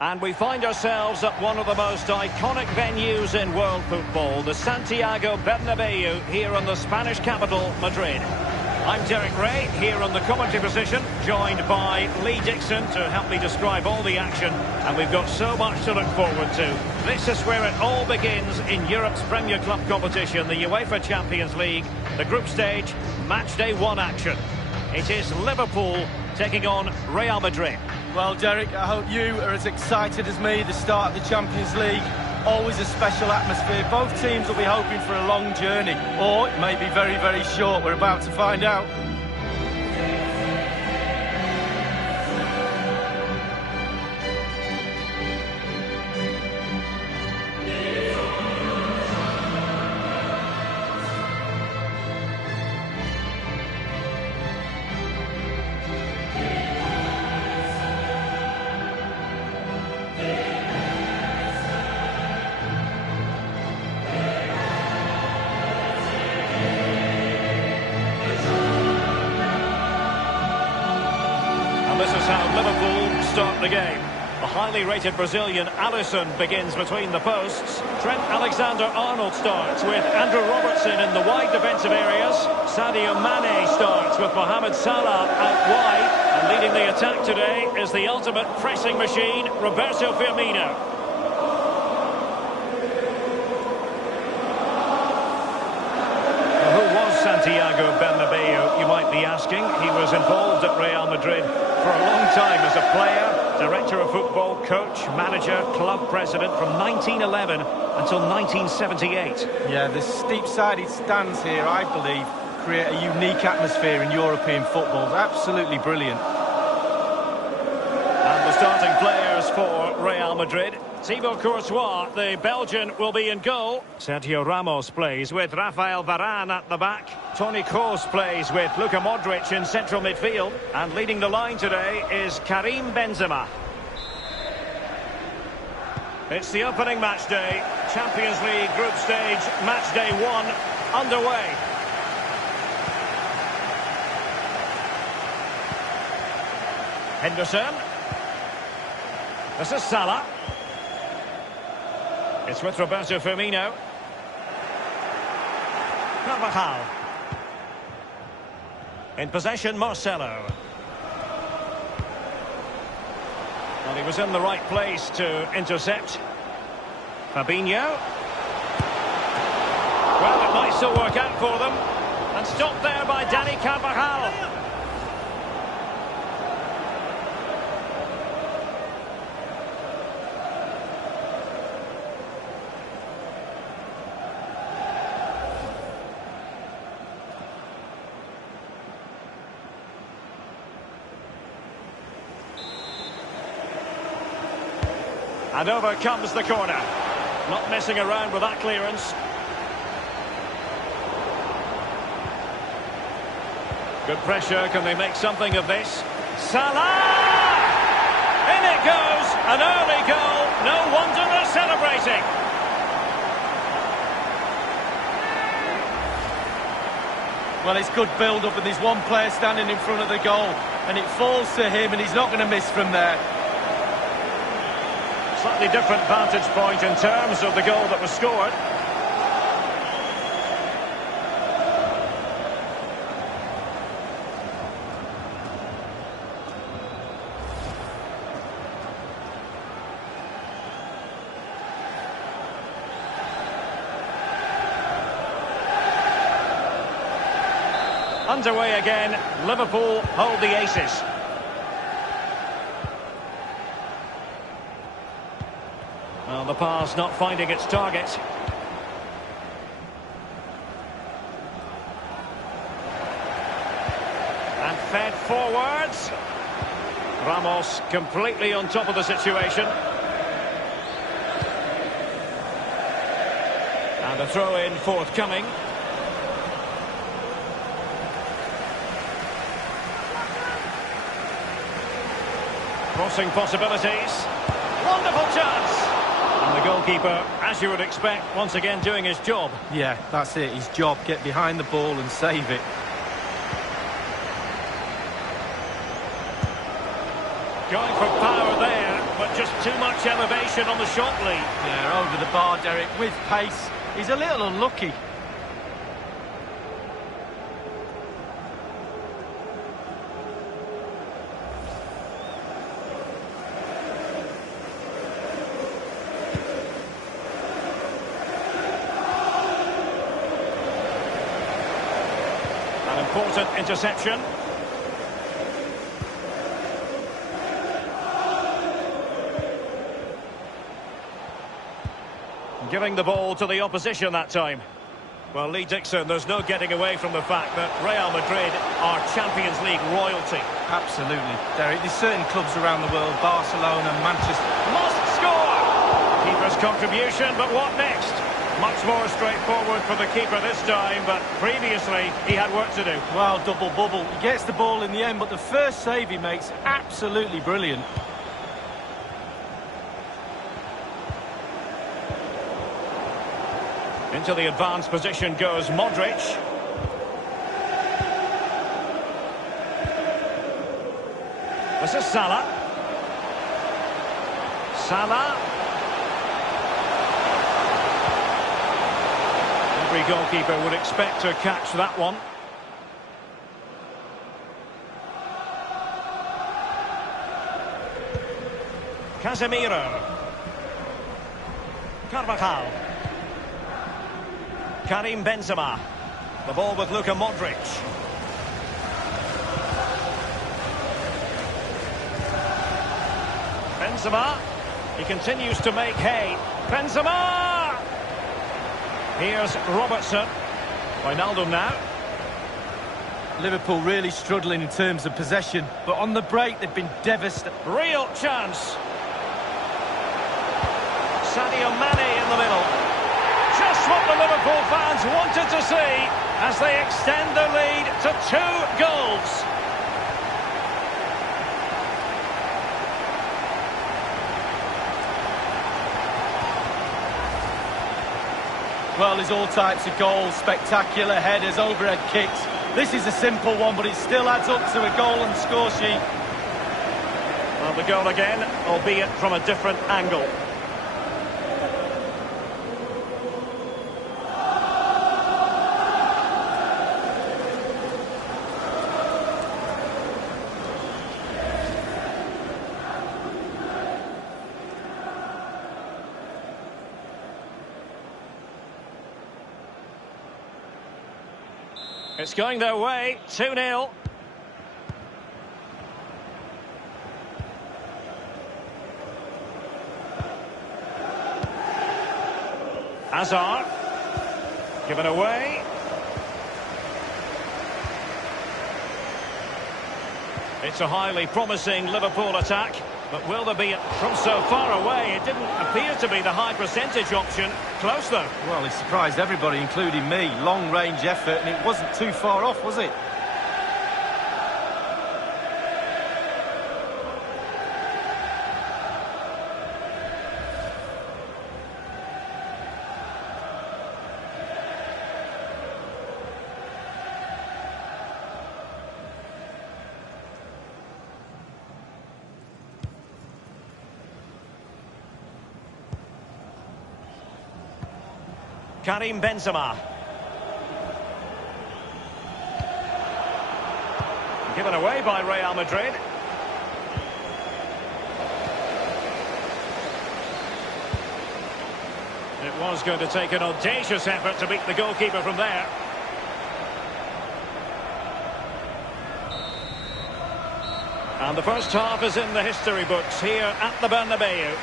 And we find ourselves at one of the most iconic venues in world football, the Santiago Bernabeu, here in the Spanish capital, Madrid. I'm Derek Ray, here on the commentary position, joined by Lee Dixon to help me describe all the action. And we've got so much to look forward to. This is where it all begins in Europe's Premier Club competition, the UEFA Champions League, the group stage, match day 1 action. It is Liverpool taking on Real Madrid. Well, Derek, I hope you are as excited as me. The start of the Champions League, always a special atmosphere. Both teams will be hoping for a long journey, or it may be very, very short. We're about to find out. This is how Liverpool start the game. The highly rated Brazilian Alisson begins between the posts. Trent Alexander-Arnold starts with Andrew Robertson in the wide defensive areas. Sadio Mane starts with Mohamed Salah out wide. And leading the attack today is the ultimate pressing machine, Roberto Firmino. Who was Santiago Bernabeu, you might be asking? He was involved at Real Madrid for a long time as a player, director of football, coach, manager, club president from 1911 until 1978. Yeah, the steep-sided stands here, I believe, create a unique atmosphere in European football. Absolutely brilliant. And the starting players for Real Madrid. Thibaut Courtois, the Belgian, will be in goal. Sergio Ramos plays with Rafael Varane at the back. Toni Kroos plays with Luka Modric in central midfield. And leading the line today is Karim Benzema. It's the opening match day. Champions League group stage, match day 1, underway. Henderson. This is Salah. It's with Roberto Firmino. Carvajal. In possession, Marcelo. Well, he was in the right place to intercept. Fabinho. Well, it might still work out for them. And stopped there by Dani Carvajal. And over comes the corner. Not messing around with that clearance. Good pressure. Can they make something of this? Salah! In it goes! An early goal. No wonder they're celebrating. Well, it's good build-up, and there's one player standing in front of the goal. And it falls to him, and he's not going to miss from there. Slightly different vantage point in terms of the goal that was scored. Underway again. Liverpool hold the aces. Well, the pass not finding its target. And fed forwards. Ramos completely on top of the situation. And a throw-in forthcoming. Crossing possibilities. Wonderful chance. And the goalkeeper, as you would expect, once again doing his job. Yeah, that's it, his job. Get behind the ball and save it. Going for power there, but just too much much elevation on the shot lead. Yeah, over the bar, Derek, with pace. He's a little unlucky. An important interception. Giving the ball to the opposition that time. Well, Lee Dixon, there's no getting away from the fact that Real Madrid are Champions League royalty. Absolutely, Derek. There's certain clubs around the world, Barcelona, Manchester. Must score! Keeper's contribution, but what next? Much more straightforward for the keeper this time, but previously he had work to do. Well, double bubble. He gets the ball in the end, but the first save he makes, absolutely brilliant. Into the advanced position goes Modric. This is Salah. Salah. Every goalkeeper would expect to catch that one. Casemiro. Carvajal. Karim Benzema. The ball with Luka Modric. Benzema. He continues to make hay. Benzema! Here's Robertson. Wijnaldum now. Liverpool really struggling in terms of possession, but on the break they've been devastating. Real chance. Sadio Mane in the middle. Just what the Liverpool fans wanted to see as they extend their lead to 2 goals. Well, there's all types of goals, spectacular headers, overhead kicks. This is a simple one, but it still adds up to a goal on the score sheet. Well, the goal again, albeit from a different angle. It's going their way, 2-0. Hazard. Given away. It's a highly promising Liverpool attack. But will there be, from so far away, it didn't appear to be the high percentage option. Close though. Well, it surprised everybody, including me. Long range effort, and it wasn't too far off, was it? Karim Benzema. Given away by Real Madrid. It was going to take an audacious effort to beat the goalkeeper from there. And the first half is in the history books here at the Bernabeu.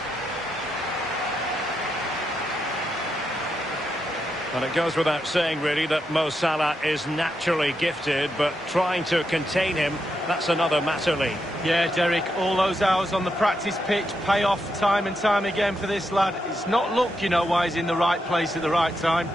And it goes without saying, really, that Mo Salah is naturally gifted, but trying to contain him, that's another matter, Lee. Yeah, Derek, all those hours on the practice pitch pay off time and time again for this lad. It's not luck, you know, why he's in the right place at the right time.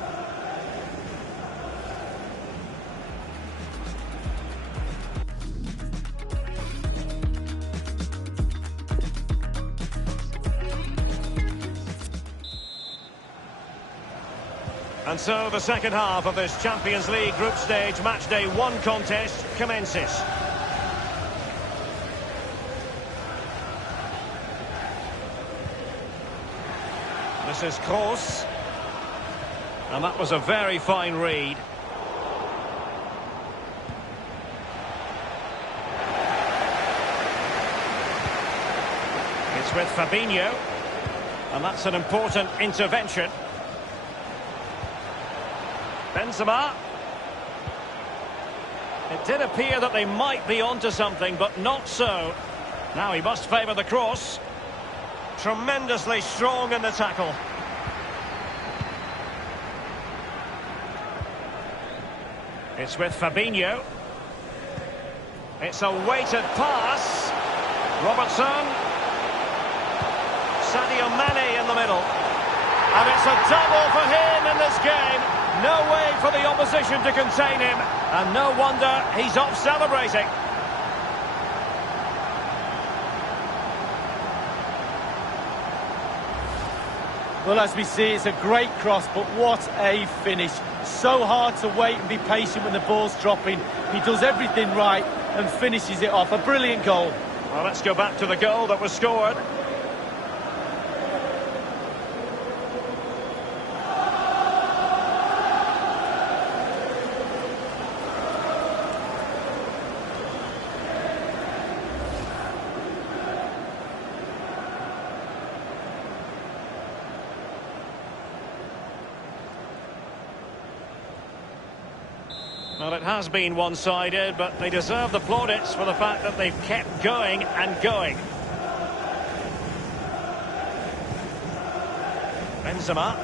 And so the second half of this Champions League group stage matchday 1 contest commences. This is Kroos. And that was a very fine read. It's with Fabinho. And that's an important intervention. Benzema. It did appear that they might be onto something, but not so. Now he must favour the cross. Tremendously strong in the tackle. It's with Fabinho. It's a weighted pass. Robertson. Sadio Mane in the middle. And it's a double for him in this game. No way for the opposition to contain him. And no wonder he's off celebrating. Well, as we see, it's a great cross, but what a finish. So hard to wait and be patient when the ball's dropping. He does everything right and finishes it off. A brilliant goal. Well, let's go back to the goal that was scored. Well, it has been one-sided, but they deserve the plaudits for the fact that they've kept going and going. Benzema.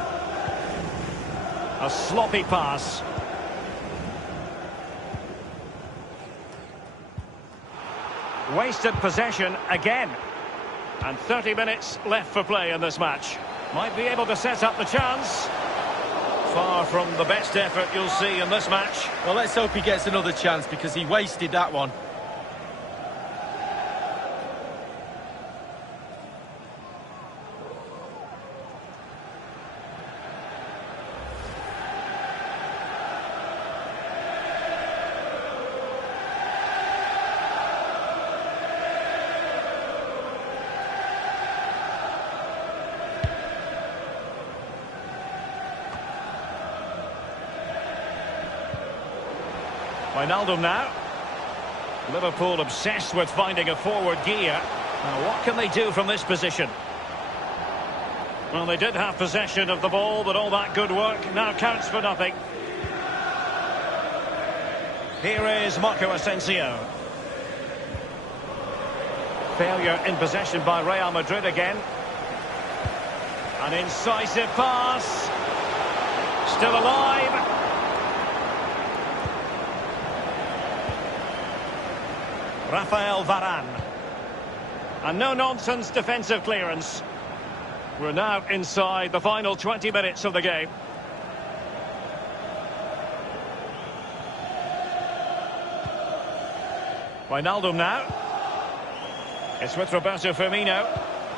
A sloppy pass. Wasted possession again. And 30 minutes left for play in this match. Might be able to set up the chance. Far from the best effort you'll see in this match. Well, let's hope he gets another chance because he wasted that one. Wijnaldum now. Liverpool obsessed with finding a forward gear. Now, what can they do from this position? Well, they did have possession of the ball, but all that good work now counts for nothing. Here is Marco Asensio. Failure in possession by Real Madrid again. An incisive pass. Still alive. Rafael Varane. And no-nonsense defensive clearance. We're now inside the final 20 minutes of the game. Wijnaldum now. It's with Roberto Firmino.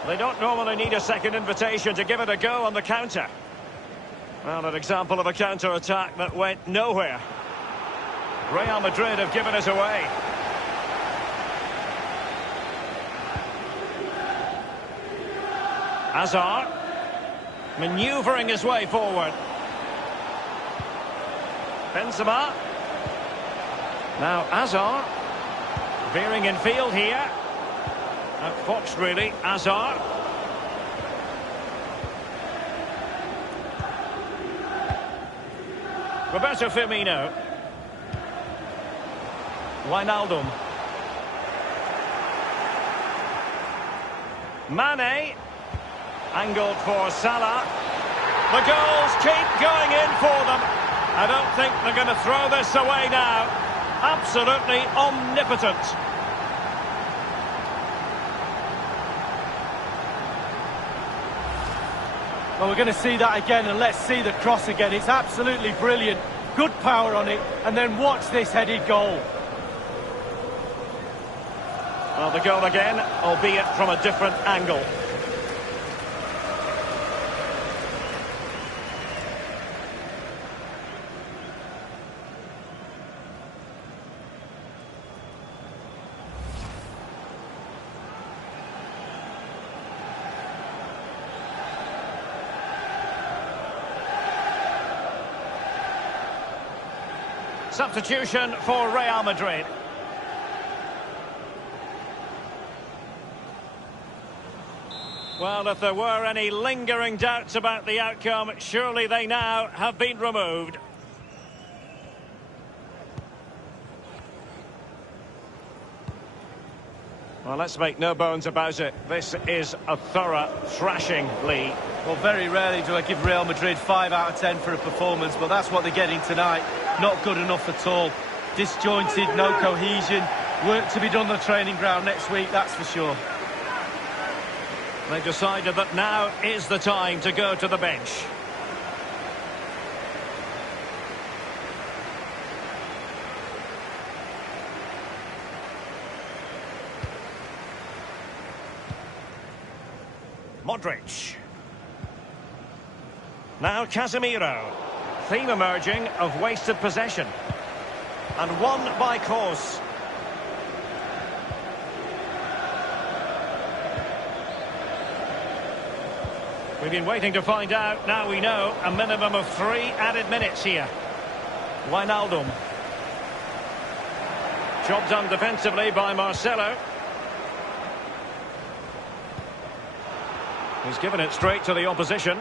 They don't normally need a second invitation to give it a go on the counter. Well, an example of a counter-attack that went nowhere. Real Madrid have given it away. Hazard, manoeuvring his way forward. Benzema. Now Hazard, veering in field here. Outfoxed really, Hazard. Roberto Firmino. Wijnaldum. Mane. Angled for Salah. The goals keep going in for them. I don't think they're going to throw this away now. Absolutely omnipotent. Well, we're going to see that again, and let's see the cross again. It's absolutely brilliant. Good power on it, and then watch this headed goal. Well, the goal again, albeit from a different angle. Substitution for Real Madrid. Well, if there were any lingering doubts about the outcome, surely they now have been removed. Well, let's make no bones about it. This is a thorough thrashing, Lee. Well, very rarely do I give Real Madrid 5 out of 10 for a performance, but that's what they're getting tonight. Not good enough at all. Disjointed, no cohesion. Work to be done on the training ground next week, that's for sure. They've decided that now is the time to go to the bench. Modric. Now Casemiro. Theme emerging of wasted possession. And won by Kroos. We've been waiting to find out. Now we know a minimum of 3 added minutes here. Wijnaldum. Job done defensively by Marcelo. He's given it straight to the opposition.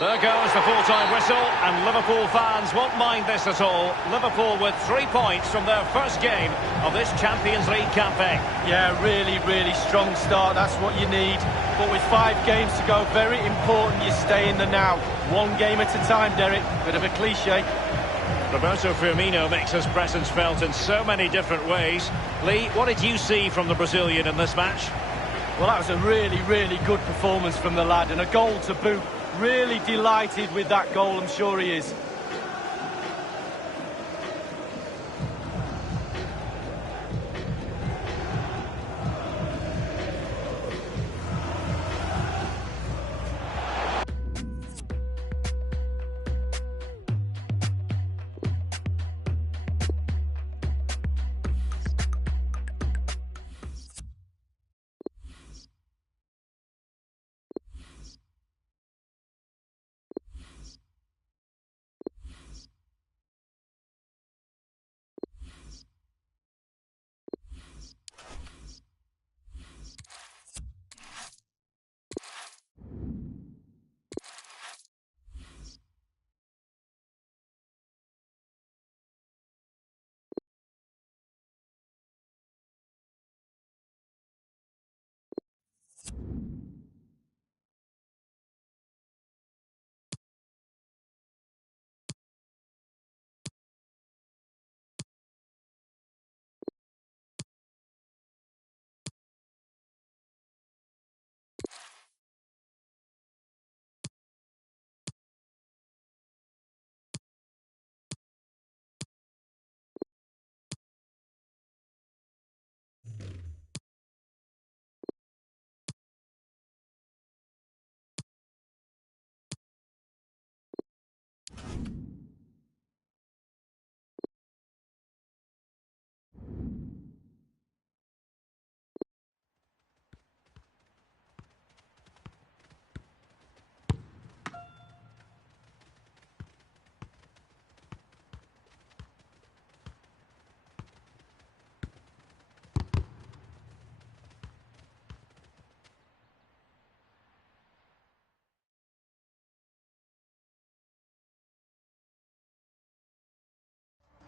There goes the full-time whistle, and Liverpool fans won't mind this at all. Liverpool with 3 points from their first game of this Champions League campaign. Yeah, really, really strong start. That's what you need. But with 5 games to go, very important you stay in the now. 1 game at a time, Derek. Bit of a cliche. Roberto Firmino makes his presence felt in so many different ways. Lee, what did you see from the Brazilian in this match? Well, that was a really, really good performance from the lad, and a goal to boot. Really delighted with that goal, I'm sure he is.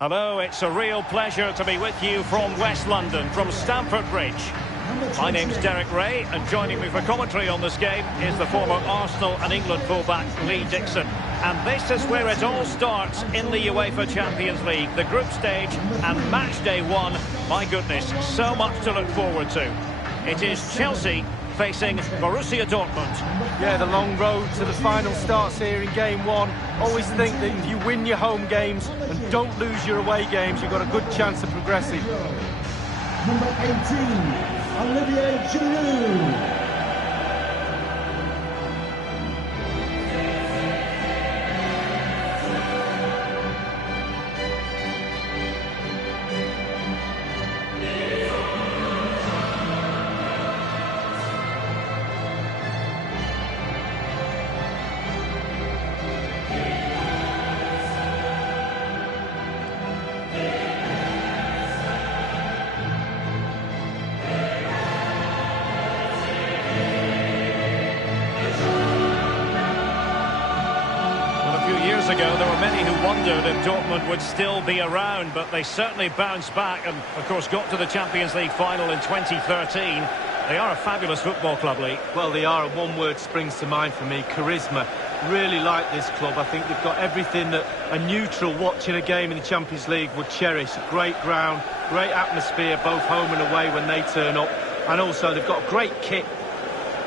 Hello, it's a real pleasure to be with you from West London, from Stamford Bridge. My name's Derek Ray, and joining me for commentary on this game is the former Arsenal and England fullback Lee Dixon. And this is where it all starts in the UEFA Champions League, the group stage and match day 1. My goodness, so much to look forward to. It is Chelsea facing Borussia Dortmund. Yeah, the long road to the final starts here in game 1. Always think that if you win your home games and don't lose your away games, you've got a good chance of progressing. Number 18, Olivier Giroud. ago, there were many who wondered if Dortmund would still be around, but they certainly bounced back and, of course, got to the Champions League final in 2013. They are a fabulous football club, Lee. Well, they are, and one word springs to mind for me: charisma. Really like this club. I think they've got everything that a neutral watching a game in the Champions League would cherish. Great ground, great atmosphere, both home and away when they turn up. And also, they've got a great kit.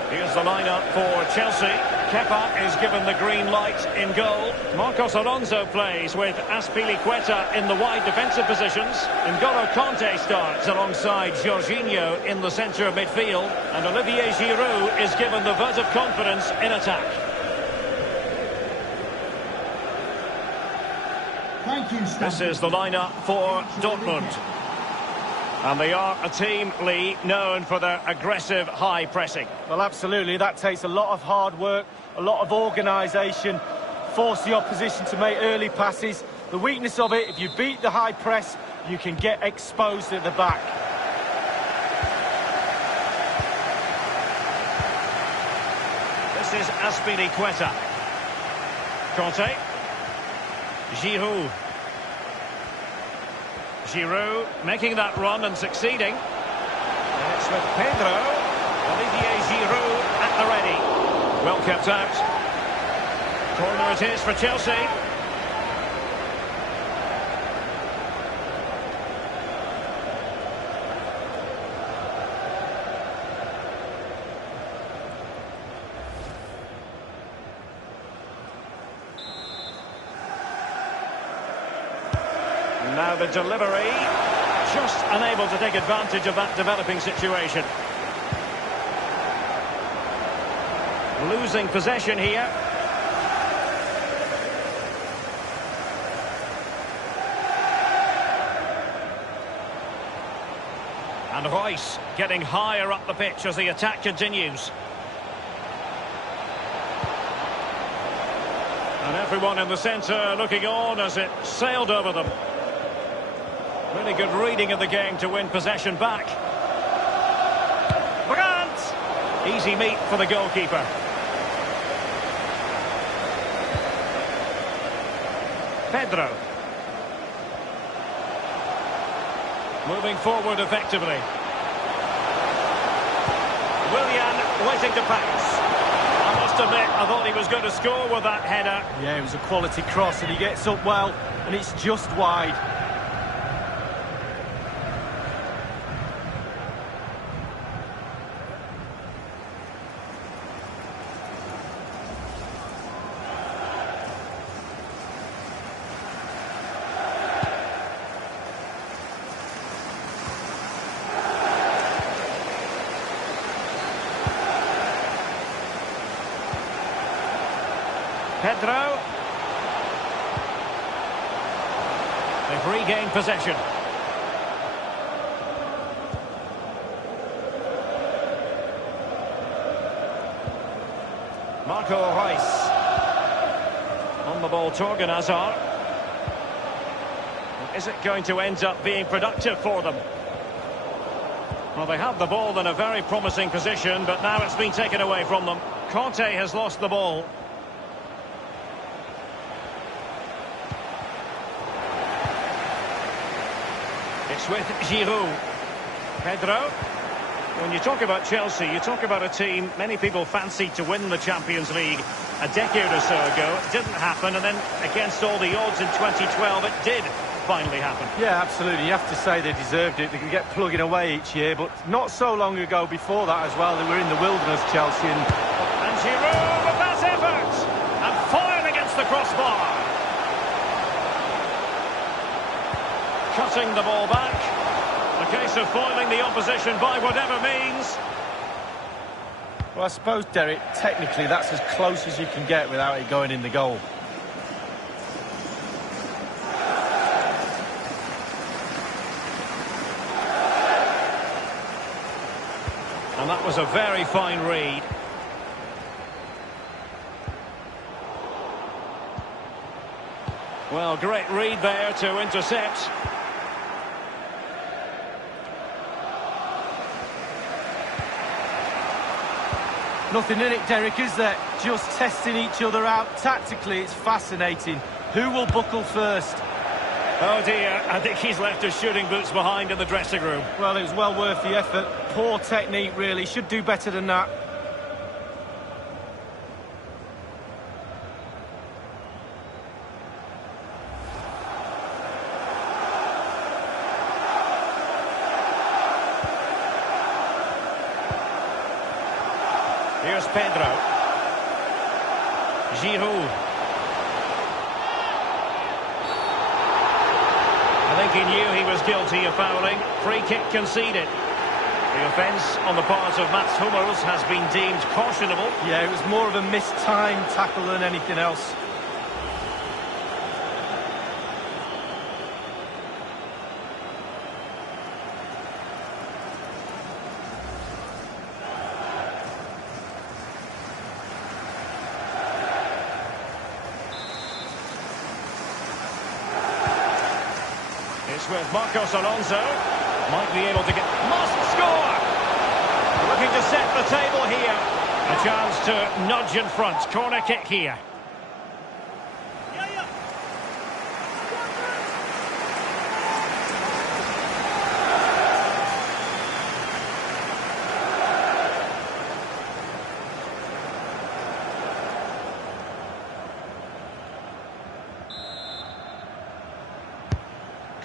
Here's the lineup for Chelsea. Kepa is given the green light in goal. Marcos Alonso plays with Azpilicueta in the wide defensive positions. N'Golo Kanté starts alongside Jorginho in the centre of midfield. And Olivier Giroud is given the vote of confidence in attack. Thank you, This is the lineup for Dortmund. And they are a team, Lee, known for their aggressive high pressing. Well, absolutely. That takes a lot of hard work, a lot of organisation, force the opposition to make early passes. The weakness of it, if you beat the high press, you can get exposed at the back. This is Azpilicueta. Kanté. Giroud. Giroud making that run and succeeding. And it's with Pedro. Olivier Giroud at the ready. Well kept out. Corner it is for Chelsea. Now the delivery, just unable to take advantage of that developing situation. Losing possession here. And Royce getting higher up the pitch as the attack continues. And everyone in the centre looking on as it sailed over them. Really good reading of the game to win possession back. Brandt! Easy meet for the goalkeeper. Pedro. Moving forward effectively. Willian waiting to pass. I must admit, I thought he was going to score with that header. Yeah, it was a quality cross and he gets up well and it's just wide. Pedro. They've regained possession. Marco Reus. On the ball, Torgan Hazard. Is it going to end up being productive for them? Well, they have the ball in a very promising position, but now it's been taken away from them. Kanté has lost the ball. It's with Giroud. Pedro. When you talk about Chelsea, you talk about a team many people fancied to win the Champions League a decade or so ago. It didn't happen, and then against all the odds in 2012, it did finally happen. Yeah, absolutely. You have to say they deserved it. They could get plugging away each year, but not so long ago before that as well. They were in the wilderness, Chelsea. And Giroud with that effort! And fired against the crossbar. Cutting the ball back. A case of foiling the opposition by whatever means. Well, I suppose, Derek, technically that's as close as you can get without it going in the goal. And that was a very fine read. Well, great read there to intercept. Nothing in it, Derek, is there? Just testing each other out. Tactically, it's fascinating. Who will buckle first? Oh dear, I think he's left his shooting boots behind in the dressing room. Well, it was well worth the effort. Poor technique, really. Should do better than that. Here's Pedro. Giroud. I think he knew he was guilty of fouling. Free kick conceded. The offence on the part of Mats Hummels has been deemed cautionable. Yeah, it was more of a mistimed tackle than anything else. It's with Marcos Alonso. Might be able to get... Must score! Looking to set the table here. A chance to nudge in front. Corner kick here.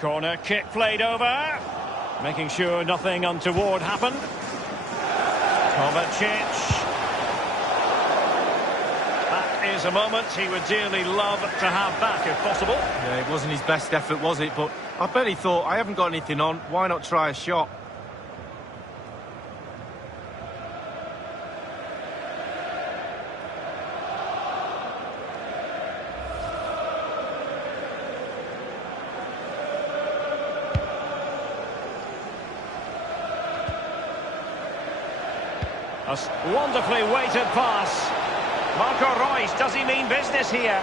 Corner kick played over. Making sure nothing untoward happened. Kovacic. That is a moment he would dearly love to have back if possible. Yeah, it wasn't his best effort, was it? But I bet he thought, I haven't got anything on, why not try a shot? A wonderfully weighted pass. Marco Reus, does he mean business here?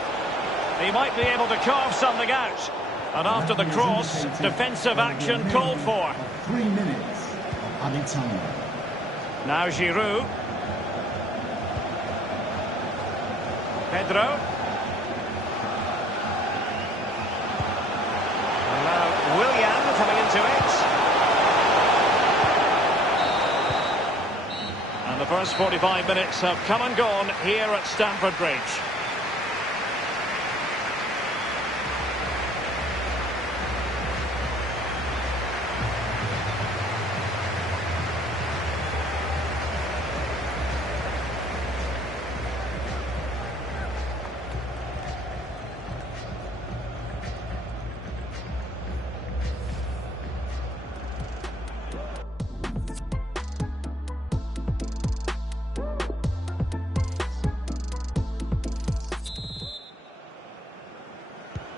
He might be able to carve something out. And after the cross, defensive action called for. 3 minutes of added time. Now Giroud. Pedro. And now Willian coming into it. And the first 45 minutes have come and gone here at Stamford Bridge.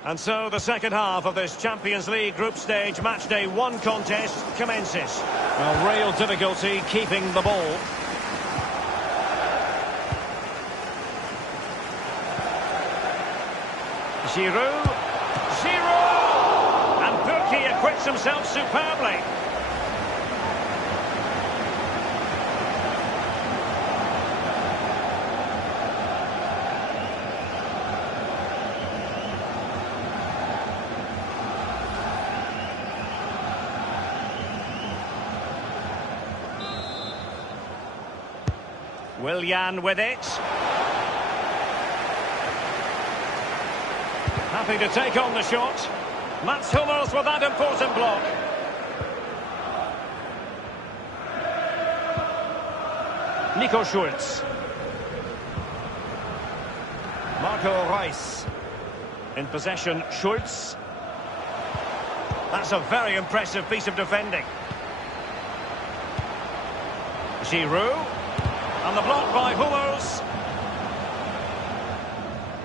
And so the second half of this Champions League group stage matchday 1 contest commences. Well, real difficulty keeping the ball. Giroud. Giroud! And Pukki acquits himself superbly. Willian with it. Happy to take on the shot. Mats Hummels with that important block. Nico Schulz. Marco Reus. In possession, Schulz. That's a very impressive piece of defending. Giroud. And the block by Hummels.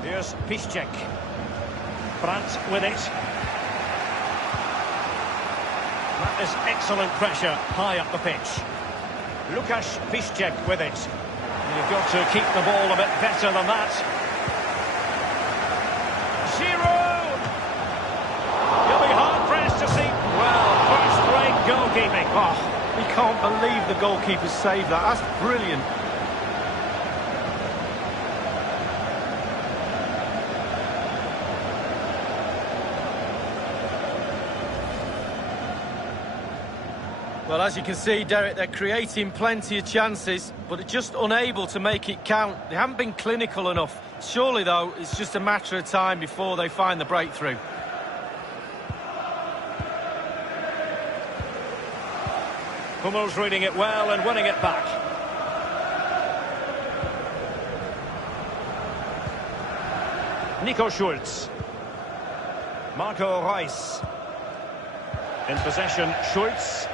Here's Piszczek. Brandt with it. That is excellent pressure high up the pitch. Łukasz Piszczek with it. You've got to keep the ball a bit better than that. Giroud! You'll be hard-pressed to see... Well, first-rate goalkeeping. Oh, we can't believe the goalkeeper saved that. That's brilliant. Well, as you can see, Derek, they're creating plenty of chances, but are just unable to make it count. They haven't been clinical enough. Surely, though, it's just a matter of time before they find the breakthrough. Hummel's reading it well and winning it back. Nico Schulz. Marco Reus. In possession, Schulz.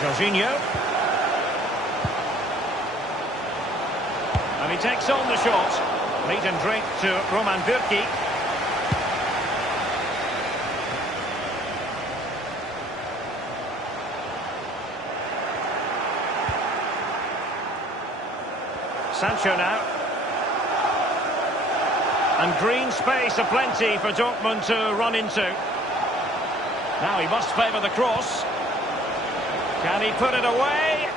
Jorginho. And he takes on the shot. Meat and drink to Roman Bürki. Sancho now. And green space aplenty for Dortmund to run into. Now he must favour the cross. Can he put it away?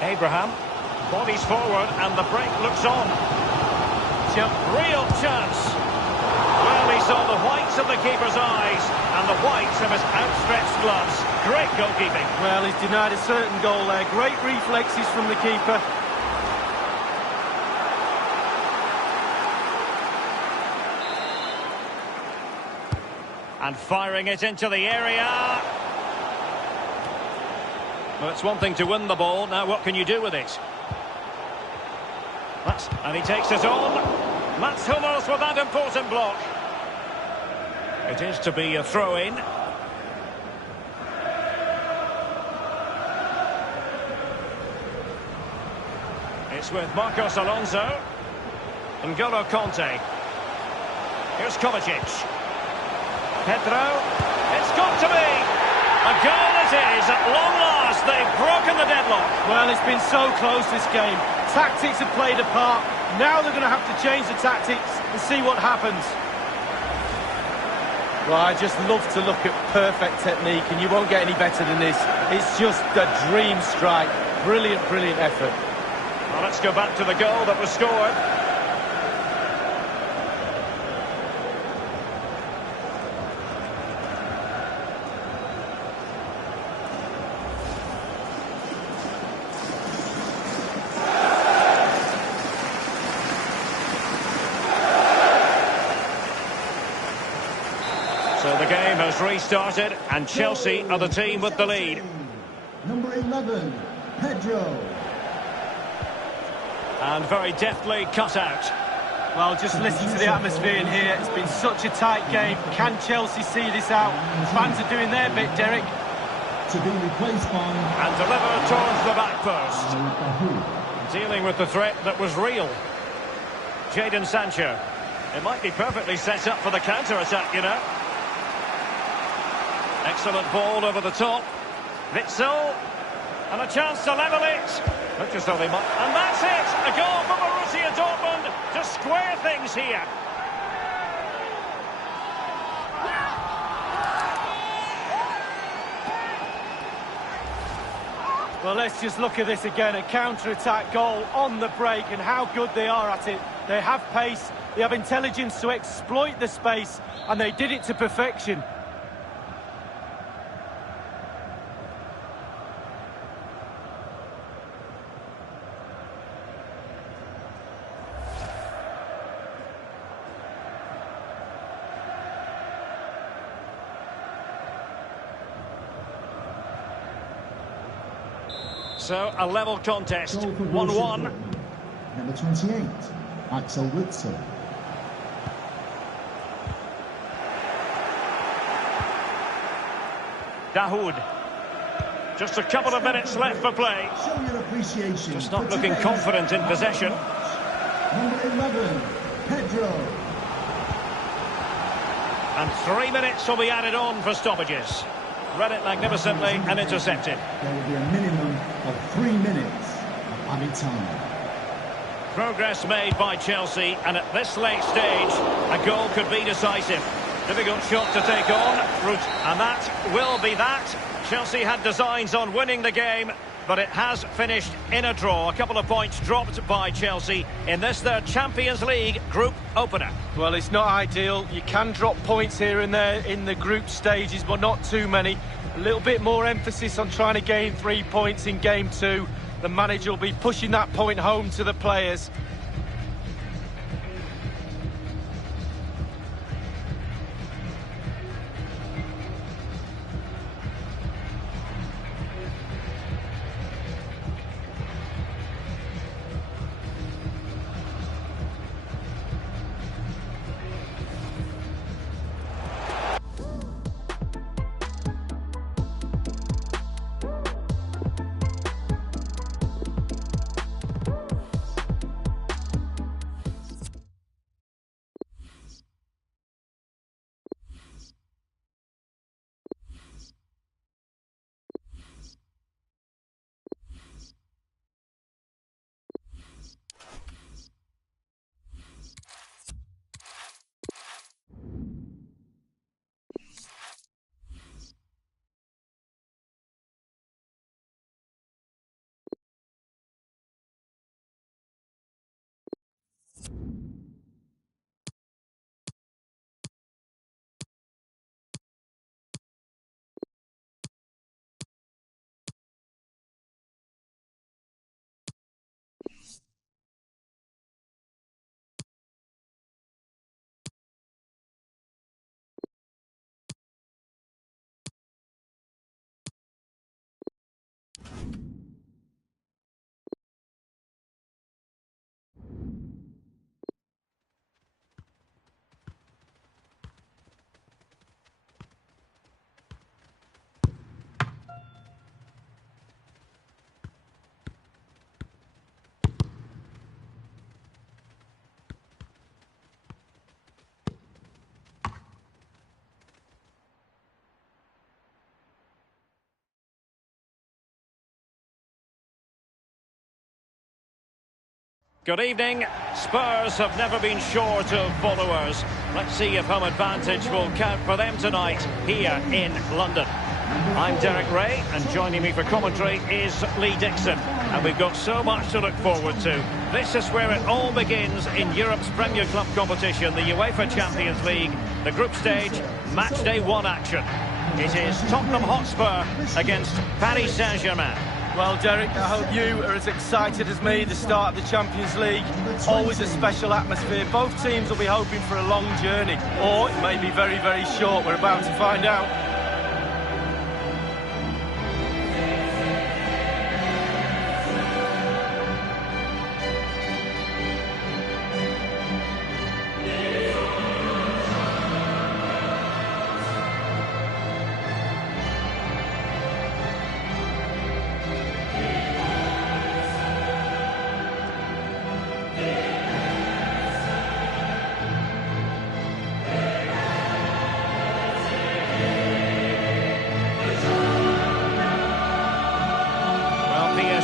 Abraham bodies forward and the break looks on. Real chance. Well, he saw the whites of the keeper's eyes and the whites of his outstretched gloves. Great goalkeeping. Well, he's denied a certain goal there. Great reflexes from the keeper. And firing it into the area. Well, it's one thing to win the ball. Now, what can you do with it? And he takes it on. Mats Hummels with that important block. It is to be a throw-in. It's with Marcos Alonso. N'Golo Conte. Here's Kovacic. Pedro. It's got to be. A goal it is. At long last, they've broken the deadlock. Well, it's been so close, this game. Tactics have played a part. Now they're going to have to change the tactics and see what happens. Well, I just love to look at perfect technique, and you won't get any better than this. It's just a dream strike. Brilliant, brilliant effort. Well, let's go back to the goal that was scored. So the game has restarted, and Chelsea are the team with the lead. Number 11, Pedro. And very deftly cut out. Well, just listen to the atmosphere in here. It's been such a tight game. Can Chelsea see this out? Fans are doing their bit, Derek. To be replaced by... And delivered towards the back post. Dealing with the threat that was real. Jadon Sancho. It might be perfectly set up for the counter-attack, you know. Excellent ball over the top. Witsel. And a chance to level it. Look as though they might. And that's it! A goal for Borussia Dortmund to square things here. Well, let's just look at this again. A counter-attack goal on the break, and how good they are at it. They have pace, they have intelligence to exploit the space, and they did it to perfection. So, a level contest, 1-1. Number 28, Axel Witsel. Dahoud. Just a couple of minutes left for play. Show your appreciation. Just not looking confident in possession. Number 11, Pedro. And 3 minutes will be added on for stoppages. Read it magnificently and intercepted. There will be a minimum of 3 minutes of added time. Progress made by Chelsea, and at this late stage, a goal could be decisive. Difficult shot to take on. And that will be that. Chelsea had designs on winning the game, but it has finished in a draw. A couple of points dropped by Chelsea in this, their Champions League group opener. Well, it's not ideal. You can drop points here and there in the group stages, but not too many. A little bit more emphasis on trying to gain 3 points in game 2. The manager will be pushing that point home to the players. Good evening. Spurs have never been short of followers. Let's see if home advantage will count for them tonight here in London. I'm Derek Ray, and joining me for commentary is Lee Dixon. And we've got so much to look forward to. This is where it all begins in Europe's Premier Club competition, the UEFA Champions League, the group stage, match day 1 action. It is Tottenham Hotspur against Paris Saint-Germain. Well, Derek, I hope you are as excited as me. The start of the Champions League, always a special atmosphere. Both teams will be hoping for a long journey, or it may be very, very short. We're about to find out.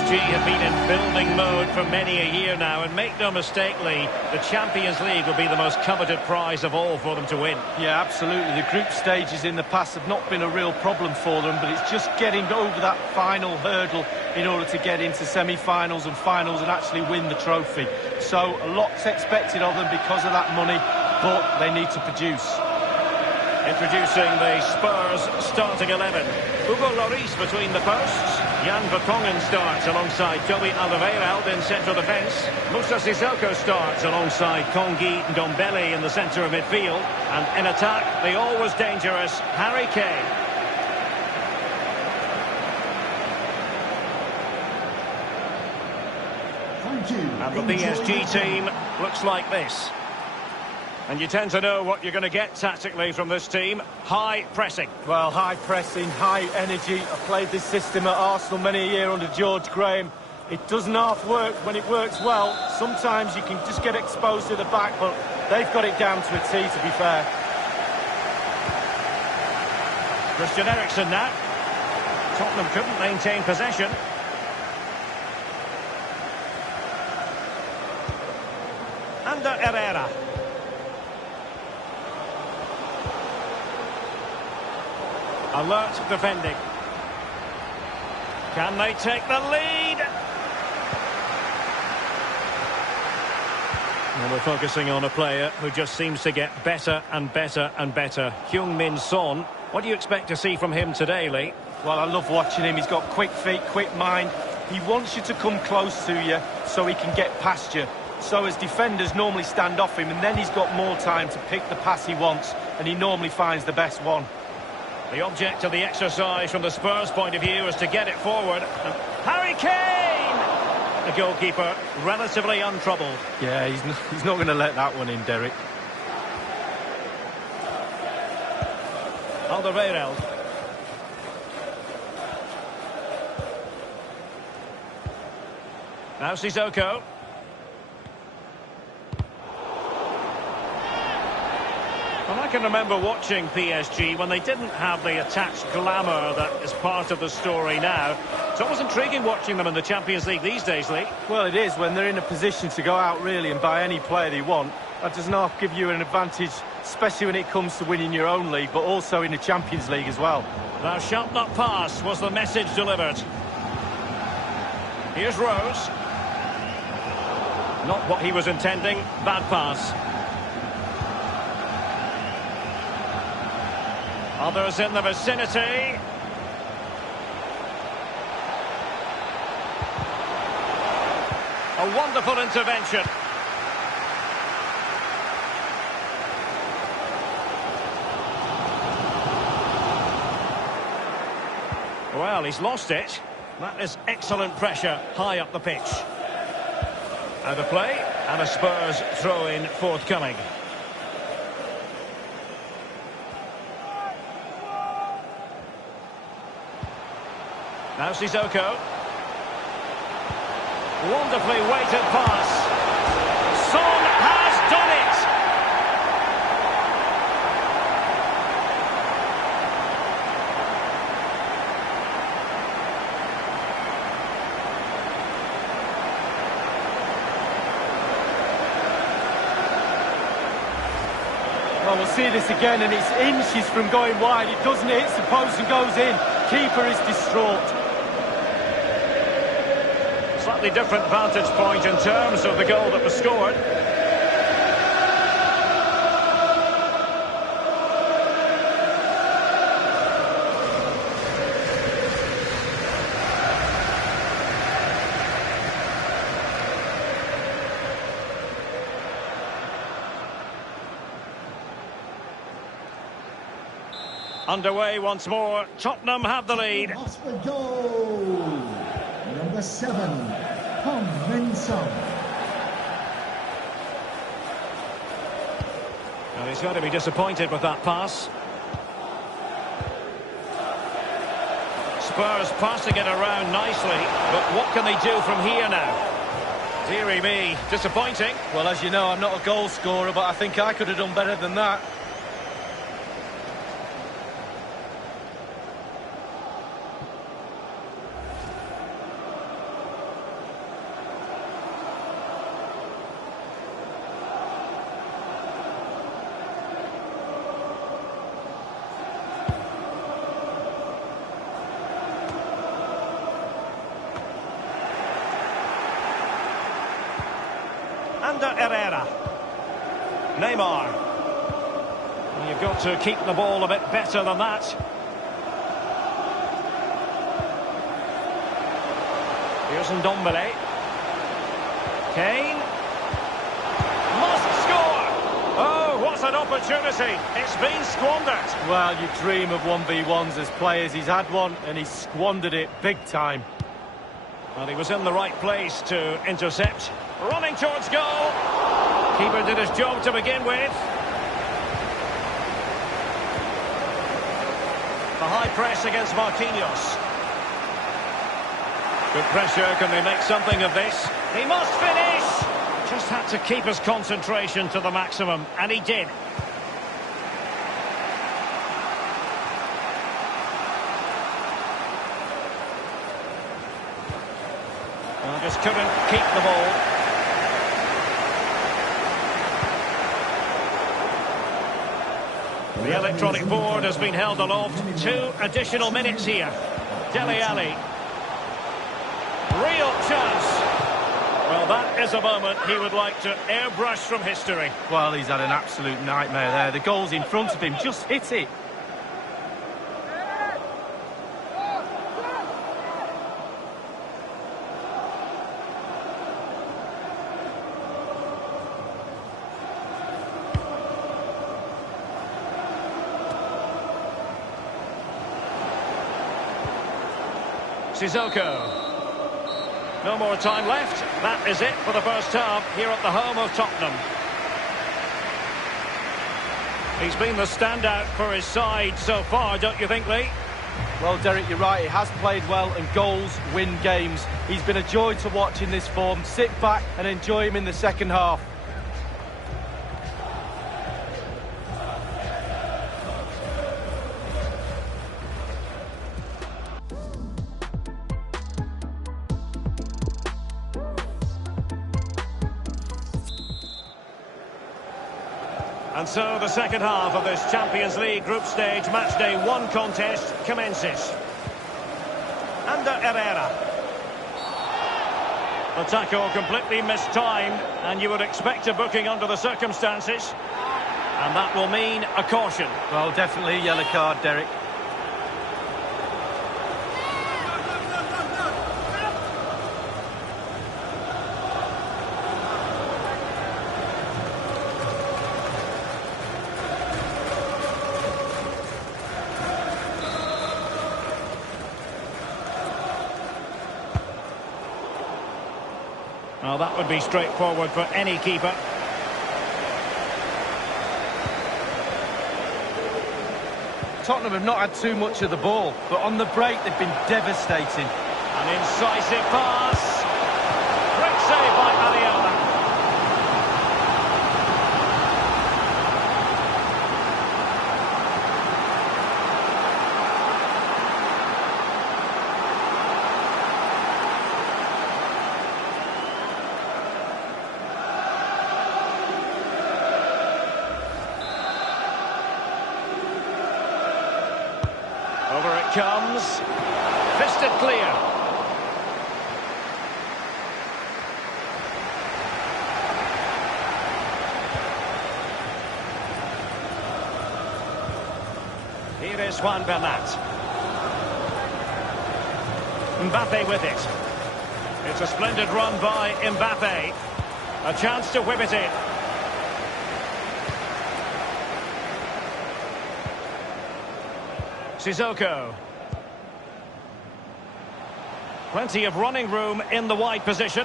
Have been in building mode for many a year now, and make no mistake, Lee, the Champions League will be the most coveted prize of all for them to win. Yeah, absolutely. The group stages in the past have not been a real problem for them, but it's just getting over that final hurdle in order to get into semi-finals and finals and actually win the trophy. So a lot's expected of them because of that money, but they need to produce. Introducing the Spurs starting 11. Hugo Lloris between the posts. Jan Vertonghen starts alongside Toby Alderweireld in central defence. Moussa Sissoko starts alongside Kongi Ndombele in the centre of midfield. And in attack, the always dangerous Harry Kane. And the PSG team looks like this. And you tend to know what you're going to get tactically from this team. High pressing. Well, high pressing, high energy. I played this system at Arsenal many a year under George Graham. It doesn't half work when it works well. Sometimes you can just get exposed to the back, but they've got it down to a T, to be fair. Christian Eriksen now. Tottenham couldn't maintain possession. Ander Herrera. Alert defending. Can they take the lead? And we're focusing on a player who just seems to get better and better and better. Heung-min Son. What do you expect to see from him today, Lee? Well, I love watching him. He's got quick feet, quick mind. He wants you to come close to you so he can get past you. So as defenders normally stand off him, and then he's got more time to pick the pass he wants, and he normally finds the best one. The object of the exercise from the Spurs' point of view is to get it forward. And Harry Kane! The goalkeeper relatively untroubled. Yeah, he's not going to let that one in, Derek. Alderweireld. Now Sissoko. Well, I can remember watching PSG when they didn't have the attached glamour that is part of the story now. It's always intriguing watching them in the Champions League these days, Lee. Well, it is when they're in a position to go out really and buy any player they want. That does not give you an advantage, especially when it comes to winning your own league, but also in the Champions League as well. Thou shalt not pass was the message delivered. Here's Rose. Not what he was intending. Bad pass. Others in the vicinity. A wonderful intervention. Well, he's lost it. That is excellent pressure high up the pitch. Out of play, and a Spurs throw-in forthcoming. Now Sissoko. Wonderfully weighted pass. Son has done it! Well, we'll see this again, and it's inches from going wide. It doesn't hit the post and goes in. Keeper is distraught. Slightly different vantage point in terms of the goal that was scored. Underway once more. Tottenham have the lead. Off the goal. Number 7, Heung-min Son. And he's going to be disappointed with that pass. Spurs passing it around nicely, but what can they do from here now? Deary me, disappointing. Well, as you know, I'm not a goal scorer, but I think I could have done better than that. Under Herrera. Neymar. Well, you've got to keep the ball a bit better than that. Here's Ndombele. Kane. Must score! Oh, what an opportunity. It's been squandered. Well, you dream of 1v1s as players. He's had one, and he's squandered it big time. Well, he was in the right place to intercept. Running towards goal. Keeper did his job to begin with. The high press against Marquinhos. Good pressure. Can they make something of this? He must finish. Just had to keep his concentration to the maximum, and he did. Well, just couldn't keep the ball. The electronic board has been held aloft. 2 additional minutes here. Dele Alli. Real chance. Well, that is a moment he would like to airbrush from history. Well, he's had an absolute nightmare there. The goal's in front of him, just hit it. Sissoko. No more time left. That is it for the first half here at the home of Tottenham. He's been the standout for his side so far, don't you think, Lee? Well, Derek, you're right. He has played well, and goals win games. He's been a joy to watch in this form. Sit back and enjoy him in the second half. And so the second half of this Champions League group stage matchday 1 contest commences. Ander Herrera. The tackle completely mistimed, and you would expect a booking under the circumstances. And that will mean a caution. Well, definitely a yellow card, Derek. Well, that would be straightforward for any keeper. Tottenham have not had too much of the ball, but on the break they've been devastating. An incisive pass. Great save by Ariola. Over it comes. Fisted clear. Here is Juan Bernat. Mbappe with it. It's a splendid run by Mbappe. A chance to whip it in. Sissoko. Plenty of running room in the wide position.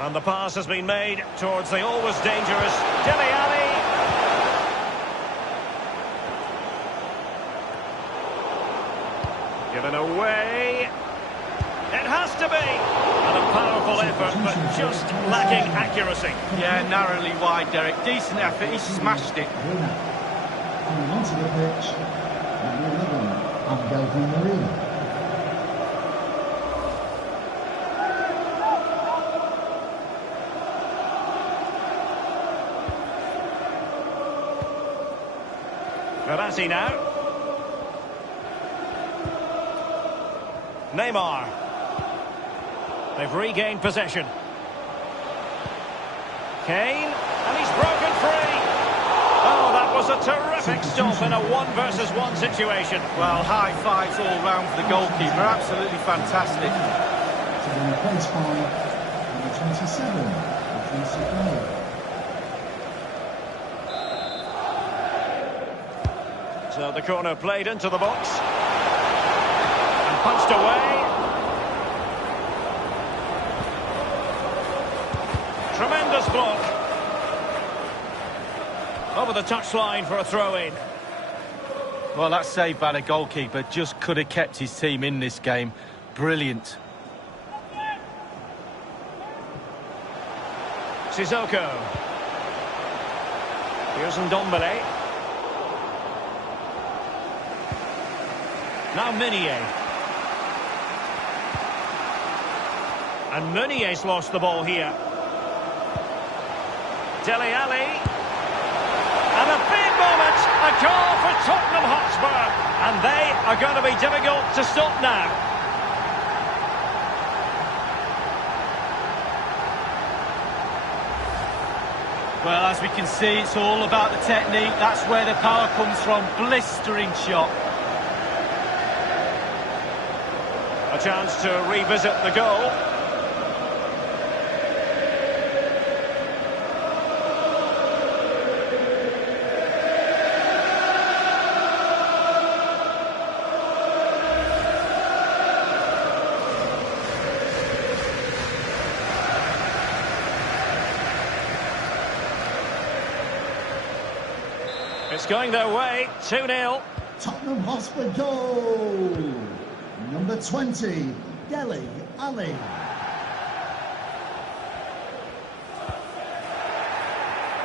And the pass has been made towards the always dangerous Dele Alli. Given away. It has to be. And a powerful effort, but just lacking accuracy. Yeah, narrowly wide, Derek. Decent effort, he smashed it. Coming onto the pitch, number 11, Angel Di Maria. Verratti now. Neymar. They've regained possession. Kane, and he's broken free. Oh, that was a terrific stop in a 1-versus-1 situation. Well, high fives all round for the goalkeeper. Absolutely fantastic. To be replaced by number 27, defensive player. So the corner played into the box. And punched away. Tremendous block. Over the touchline for a throw-in. Well, that save by the goalkeeper just could have kept his team in this game. Brilliant. Sissoko. Here's Ndombele. Now Meunier. And Meunier's lost the ball here. Dele Alli. And a big moment goal for Tottenham Hotspur, and they are going to be difficult to stop now. Well, as we can see, it's all about the technique. That's where the power comes from. Blistering shot. A chance to revisit the goal. It's going their way, 2-0. Tottenham Hotspur goal. Number 20, Dele Alli.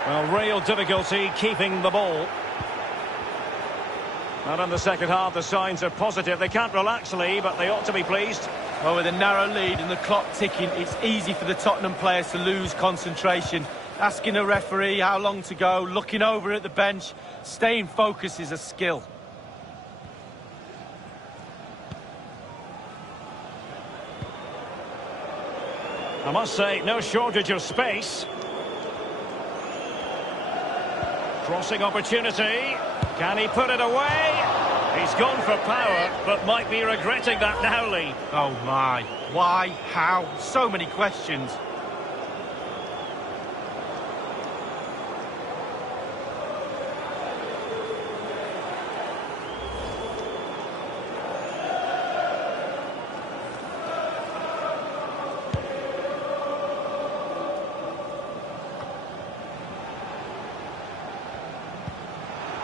Well, real difficulty keeping the ball. And in the second half, the signs are positive. They can't relax, Lee, but they ought to be pleased. Well, with a narrow lead and the clock ticking, it's easy for the Tottenham players to lose concentration. Asking a referee how long to go, looking over at the bench, staying focused is a skill. I must say, no shortage of space. Crossing opportunity. Can he put it away? He's gone for power, but might be regretting that now, Lee. Oh my, why, how, so many questions.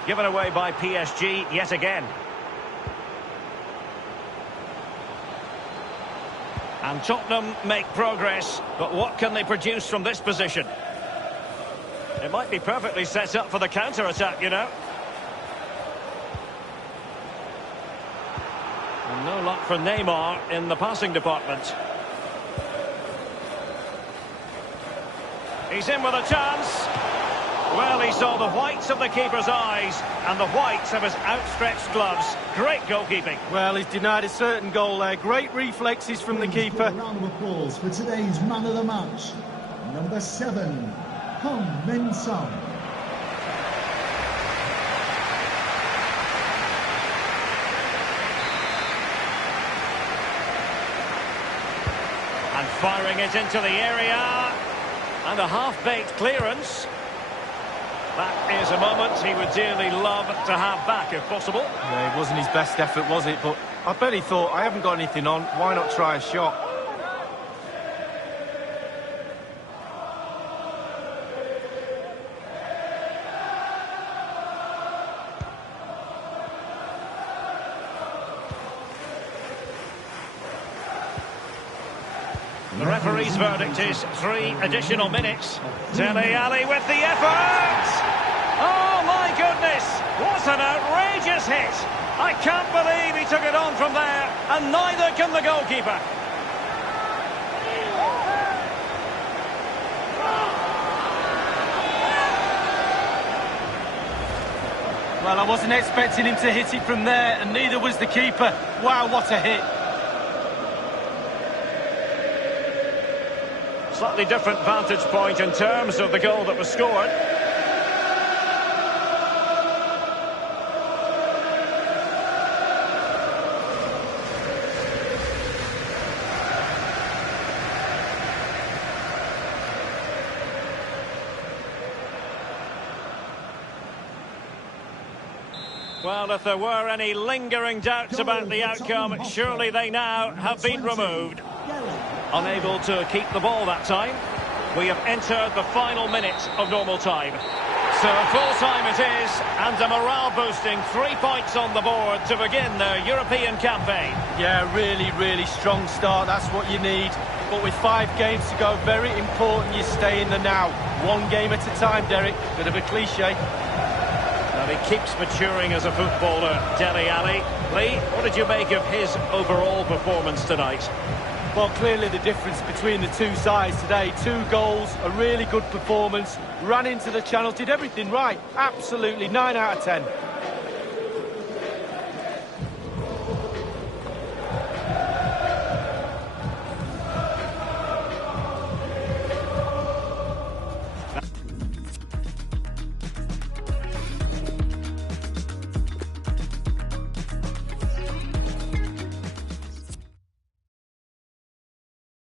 Given away by PSG yet again. And Tottenham make progress, but what can they produce from this position? It might be perfectly set up for the counter-attack, you know. And no luck for Neymar in the passing department. He's in with a chance. Well, he saw the whites of the keeper's eyes and the whites of his outstretched gloves. Great goalkeeping. Well, he's denied a certain goal there. Great reflexes from the keeper. A round of applause for today's man of the match. Number 7, Heung-min Son. And firing it into the area. And a half-baked clearance. That is a moment he would dearly love to have back, if possible. Yeah, it wasn't his best effort, was it? But I bet he thought, I haven't got anything on, why not try a shot? The referee's verdict is 3 additional minutes. Dele Alli with the effort! Oh my goodness! What an outrageous hit! I can't believe he took it on from there, and neither can the goalkeeper. Well, I wasn't expecting him to hit it from there, and neither was the keeper. Wow, what a hit! Slightly different vantage point in terms of the goal that was scored. Well, if there were any lingering doubts about the outcome, surely they now have been removed. Unable to keep the ball that time. We have entered the final minute of normal time. So full-time it is, and a morale-boosting 3 points on the board to begin their European campaign. Yeah, really, really strong start. That's what you need. But with 5 games to go, very important you stay in the now. 1 game at a time, Derek. Bit of a cliche. And he keeps maturing as a footballer, Dele Alli. Lee, what did you make of his overall performance tonight? Well, clearly the difference between the two sides today. 2 goals, a really good performance, ran into the channel, did everything right. Absolutely, 9 out of 10.